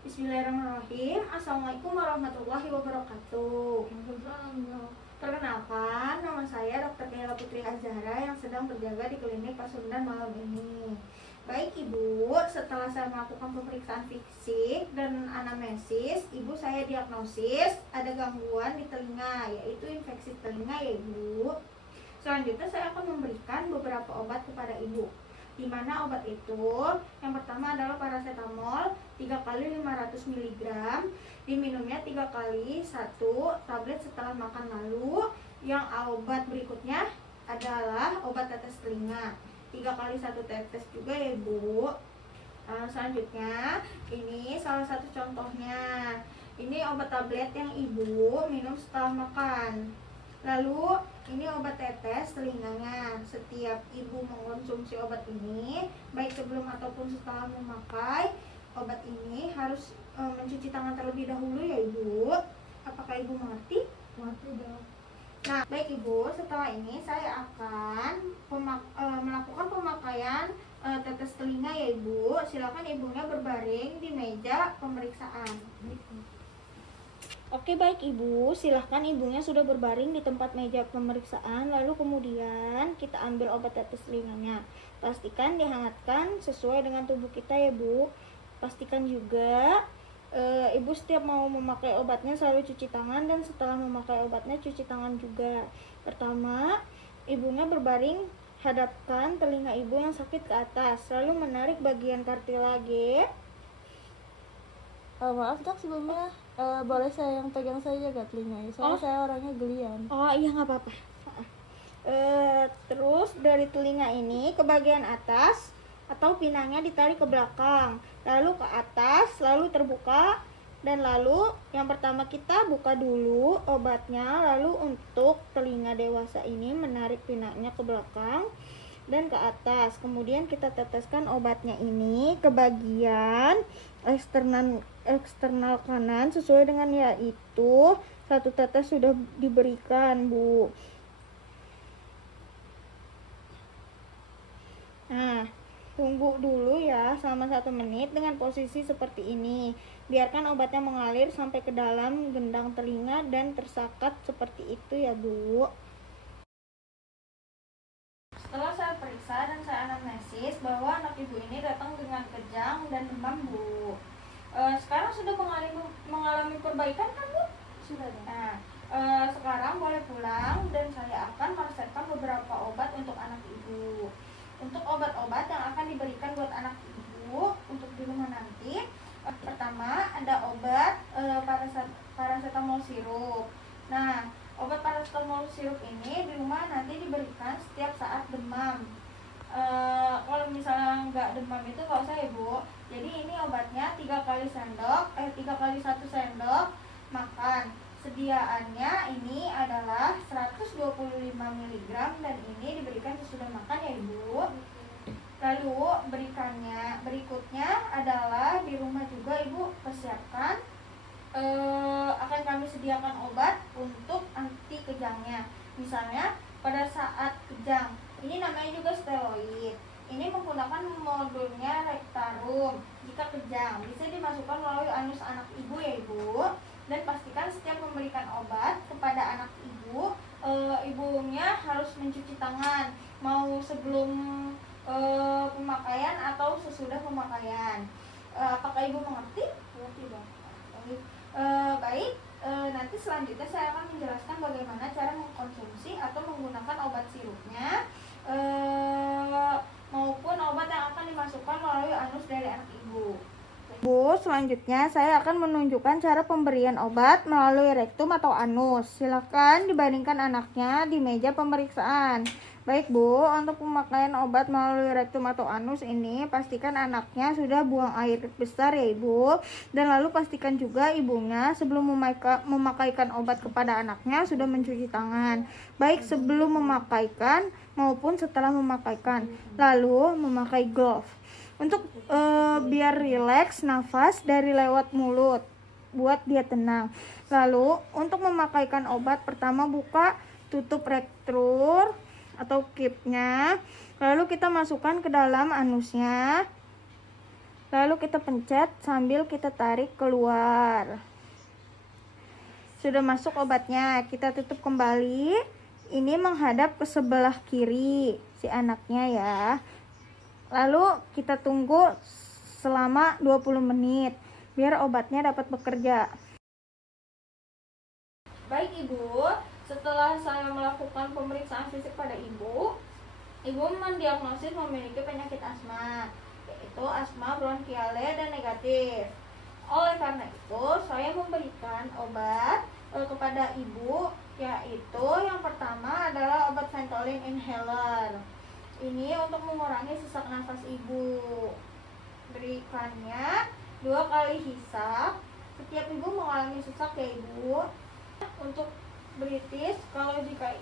Bismillahirrahmanirrahim. Assalamualaikum warahmatullahi wabarakatuh. Perkenalkan, nama saya Dr. Kayla Putri Azhara yang sedang berjaga di klinik Pasundan malam ini. Baik Ibu, setelah saya melakukan pemeriksaan fisik dan anamnesis, Ibu saya diagnosis ada gangguan di telinga, yaitu infeksi telinga ya Ibu. Selanjutnya saya akan memberikan beberapa obat kepada Ibu, di mana obat itu yang pertama adalah paracetamol 3 kali 500 mg, diminumnya 3 kali 1 tablet setelah makan. Lalu yang obat berikutnya adalah obat tetes telinga 3 kali 1 tetes juga ya Bu. Selanjutnya ini salah satu contohnya, ini obat tablet yang Ibu minum setelah makan. Lalu ini obat tetes telinganya. Setiap Ibu mengkonsumsi obat ini, baik sebelum ataupun setelah memakai obat ini, harus mencuci tangan terlebih dahulu ya Ibu. Apakah Ibu mengerti? Mengerti dong. Nah, baik Ibu, setelah ini saya akan melakukan pemakaian tetes telinga ya Ibu. Silakan Ibunya berbaring di meja pemeriksaan. Oke baik Ibu, silahkan Ibunya sudah berbaring di tempat meja pemeriksaan. Lalu kemudian kita ambil obat tetes telinganya. Pastikan dihangatkan sesuai dengan tubuh kita ya Bu. Pastikan juga Ibu setiap mau memakai obatnya selalu cuci tangan, dan setelah memakai obatnya cuci tangan juga. Pertama, Ibunya berbaring, hadapkan telinga Ibu yang sakit ke atas, lalu menarik bagian kartilage. Maaf dok, sebelumnya boleh saya yang pegang saja gak telinganya? Soalnya saya orangnya gelian. Oh iya, nggak apa-apa. Terus dari telinga ini ke bagian atas atau pinangnya ditarik ke belakang, lalu ke atas, lalu terbuka, dan lalu yang pertama kita buka dulu obatnya. Lalu untuk telinga dewasa ini menarik pinangnya ke belakang dan ke atas, kemudian kita teteskan obatnya ini ke bagian eksternal kanan sesuai dengan yaitu 1 tetes sudah diberikan Bu. Nah, tunggu dulu ya selama 1 menit dengan posisi seperti ini. Biarkan obatnya mengalir sampai ke dalam gendang telinga dan tersakat seperti itu ya Bu. Setelah saya periksa dan saya anamnesis bahwa anak Ibu ini datang dengan kejang dan demam Bu. Sekarang sudah mengalami perbaikan kan Bu? Sudah dong. Nah, sekarang boleh pulang dan saya akan meresepkan beberapa obat untuk anak Ibu. Untuk obat-obat yang akan diberikan buat anak Ibu untuk di rumah nanti, pertama ada obat paracetamol sirup. Nah, obat paracetamol sirup ini di rumah nanti diberikan setiap saat demam. Kalau misalnya nggak demam itu nggak usah ya Bu. Jadi ini obatnya 3 kali 1 sendok makan. Sediaannya ini adalah 125 mg dan ini diberikan sesudah makan ya Ibu. Lalu berikutnya adalah di rumah juga Ibu persiapkan, akan kami sediakan obat untuk anti kejangnya. Misalnya pada saat kejang, ini namanya juga steroid. Ini menggunakan modulnya Rectarum. Jika kejang, bisa dimasukkan melalui anus anak Ibu ya Ibu. Dan pastikan setiap memberikan obat kepada anak Ibu, ibunya harus mencuci tangan, mau sebelum pemakaian atau sesudah pemakaian. Apakah Ibu mengerti? Mengerti dong. Baik, nanti selanjutnya saya akan menjelaskan bagaimana cara mengkonsumsi atau menggunakan obat sirupnya, maupun obat yang akan dimasukkan melalui anus dari anak Ibu. Bu, selanjutnya saya akan menunjukkan cara pemberian obat melalui rektum atau anus. Silakan dibandingkan anaknya di meja pemeriksaan. Baik Bu, untuk pemakaian obat melalui rektum atau anus ini, pastikan anaknya sudah buang air besar ya Ibu. Dan lalu pastikan juga ibunya sebelum memakaikan obat kepada anaknya sudah mencuci tangan, baik sebelum memakaikan maupun setelah memakaikan. Lalu memakai glove untuk biar rileks nafas dari lewat mulut, buat dia tenang. Lalu untuk memakaikan obat, pertama buka tutup rektur atau kipnya, lalu kita masukkan ke dalam anusnya. lalu kita pencet sambil kita tarik keluar. Sudah masuk obatnya, kita tutup kembali. Ini menghadap ke sebelah kiri si anaknya ya. Lalu kita tunggu selama 20 menit biar obatnya dapat bekerja. Baik Ibu, setelah saya melakukan pemeriksaan fisik pada Ibu mendiagnosis memiliki penyakit asma, yaitu asma bronkiale dan negatif. Oleh karena itu, saya memberikan obat kepada Ibu, yaitu yang pertama adalah obat Ventolin inhaler. Ini untuk mengurangi sesak nafas Ibu. Berikannya 2 kali hisap setiap Ibu mengalami sesak ya Ibu. Untuk beritis, kalau jika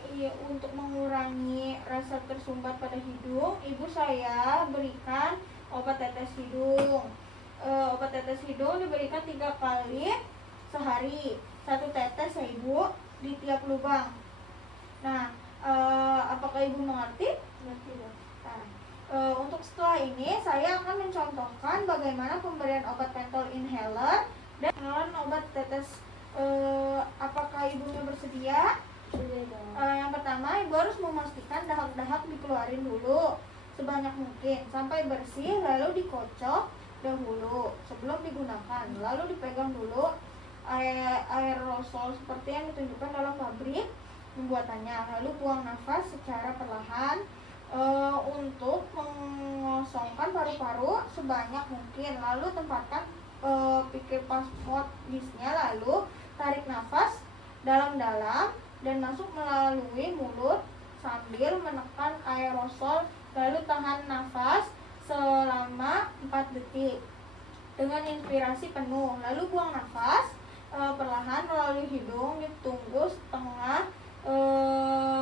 untuk mengurangi rasa tersumbat pada hidung, Ibu saya berikan obat tetes hidung. Obat tetes hidung diberikan 3 kali sehari, 1 tetes ya Ibu di tiap lubang. Nah, apakah Ibu mengerti? Nah, untuk setelah ini saya akan mencontohkan bagaimana pemberian obat pentol inhaler dan obat tetes. Apakah ibunya bersedia? Yang pertama, ibu harus memastikan dahak-dahak dikeluarin dulu sebanyak mungkin sampai bersih, lalu dikocok dahulu sebelum digunakan, lalu dipegang dulu aerosol seperti yang ditunjukkan dalam pabrik pembuatannya, lalu buang nafas secara perlahan untuk mengosongkan paru-paru sebanyak mungkin, lalu tempatkan pikir password listnya, lalu tarik nafas dalam-dalam dan masuk melalui mulut sambil menekan aerosol, lalu tahan nafas selama 4 detik dengan inspirasi penuh, lalu buang nafas perlahan melalui hidung, ditunggu setengah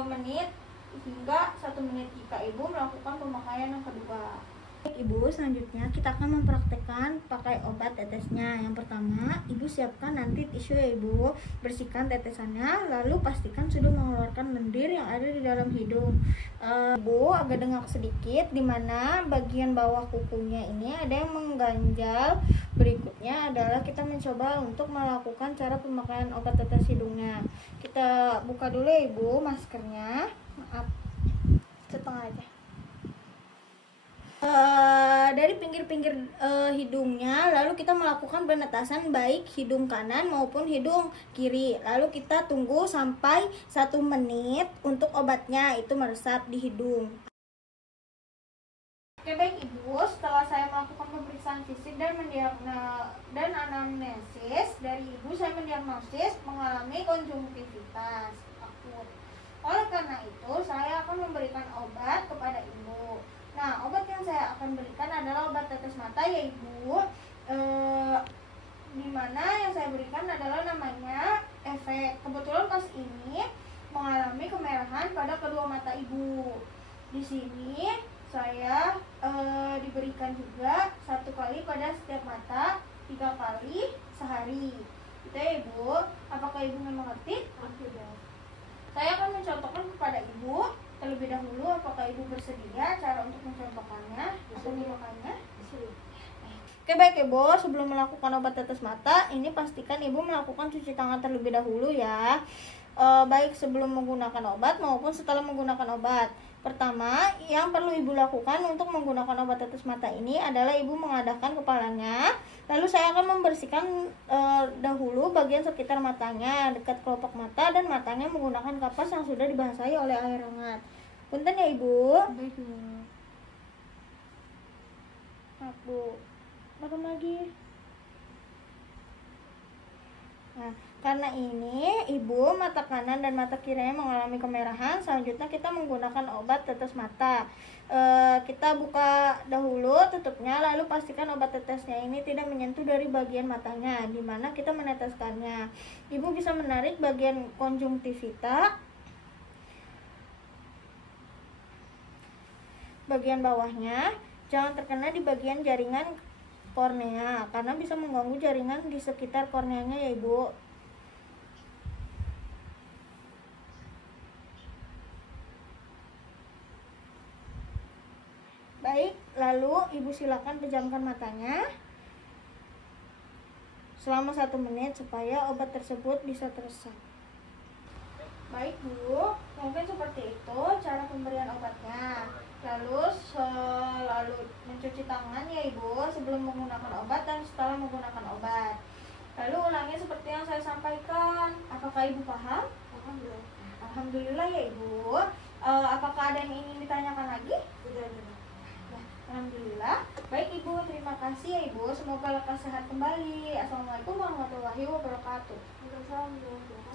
menit hingga 1 menit jika ibu melakukan pemakaian yang kedua. Ibu, selanjutnya kita akan mempraktekkan pakai obat tetesnya. Yang pertama, ibu siapkan nanti tisu ya ibu, bersihkan tetesannya, lalu pastikan sudah mengeluarkan lendir yang ada di dalam hidung. Ibu agak dengak sedikit, dimana bagian bawah kukunya ini ada yang mengganjal. Berikutnya adalah kita mencoba untuk melakukan cara pemakaian obat tetes hidungnya. Kita buka dulu ya ibu maskernya, maaf setengah aja. Dari pinggir-pinggir hidungnya, lalu kita melakukan penetasan baik hidung kanan maupun hidung kiri, lalu kita tunggu sampai 1 menit untuk obatnya itu meresap di hidung. Oke baik ibu, setelah saya melakukan pemeriksaan fisik dan anamnesis dari ibu, saya mendiagnosis mengalami konjungtivitas akut. Oleh karena itu, saya akan memberikan obat kepada ibu. Nah, obat yang saya akan berikan adalah obat tetes mata ya ibu, dimana yang saya berikan adalah namanya efek. Kebetulan pas ini mengalami kemerahan pada kedua mata ibu. Di sini saya diberikan juga 1 kali pada setiap mata, 3 kali sehari. Itu ya ibu, apakah ibu mengerti? Saya akan mencontohkan kepada ibu terlebih dahulu. Apakah ibu bersedia cara untuk mencontohkannya atau melakukannya? Oke baik ibu, sebelum melakukan obat tetes mata ini pastikan ibu melakukan cuci tangan terlebih dahulu ya, baik sebelum menggunakan obat maupun setelah menggunakan obat. Pertama yang perlu ibu lakukan untuk menggunakan obat tetes mata ini adalah ibu mengadahkan kepalanya, lalu saya akan membersihkan dahulu bagian sekitar matanya, dekat kelopak mata dan matanya menggunakan kapas yang sudah dibasahi oleh air hangat. Punten ya ibu. Baik bu. Maaf bu, makan lagi. Nah, karena ini ibu mata kanan dan mata kirinya mengalami kemerahan, selanjutnya kita menggunakan obat tetes mata. Kita buka dahulu tutupnya, lalu pastikan obat tetesnya ini tidak menyentuh dari bagian matanya di mana kita meneteskannya. Ibu bisa menarik bagian konjungtivita bagian bawahnya, jangan terkena di bagian jaringan kornea karena bisa mengganggu jaringan di sekitar korneanya ya ibu. Baik, Lalu ibu silakan pejamkan matanya selama 1 menit supaya obat tersebut bisa teresap. Baik Bu, mungkin seperti itu cara pemberian obatnya. Lalu selalu mencuci tangan ya Ibu sebelum menggunakan obat dan setelah menggunakan obat. Lalu ulangi seperti yang saya sampaikan. Apakah Ibu paham? Alhamdulillah. Alhamdulillah ya Ibu. Apakah ada yang ingin ditanyakan lagi? Tidak. Alhamdulillah. Baik Ibu, terima kasih ya Ibu. Semoga lekas sehat kembali. Assalamualaikum warahmatullahi wabarakatuh. Waalaikumsalam.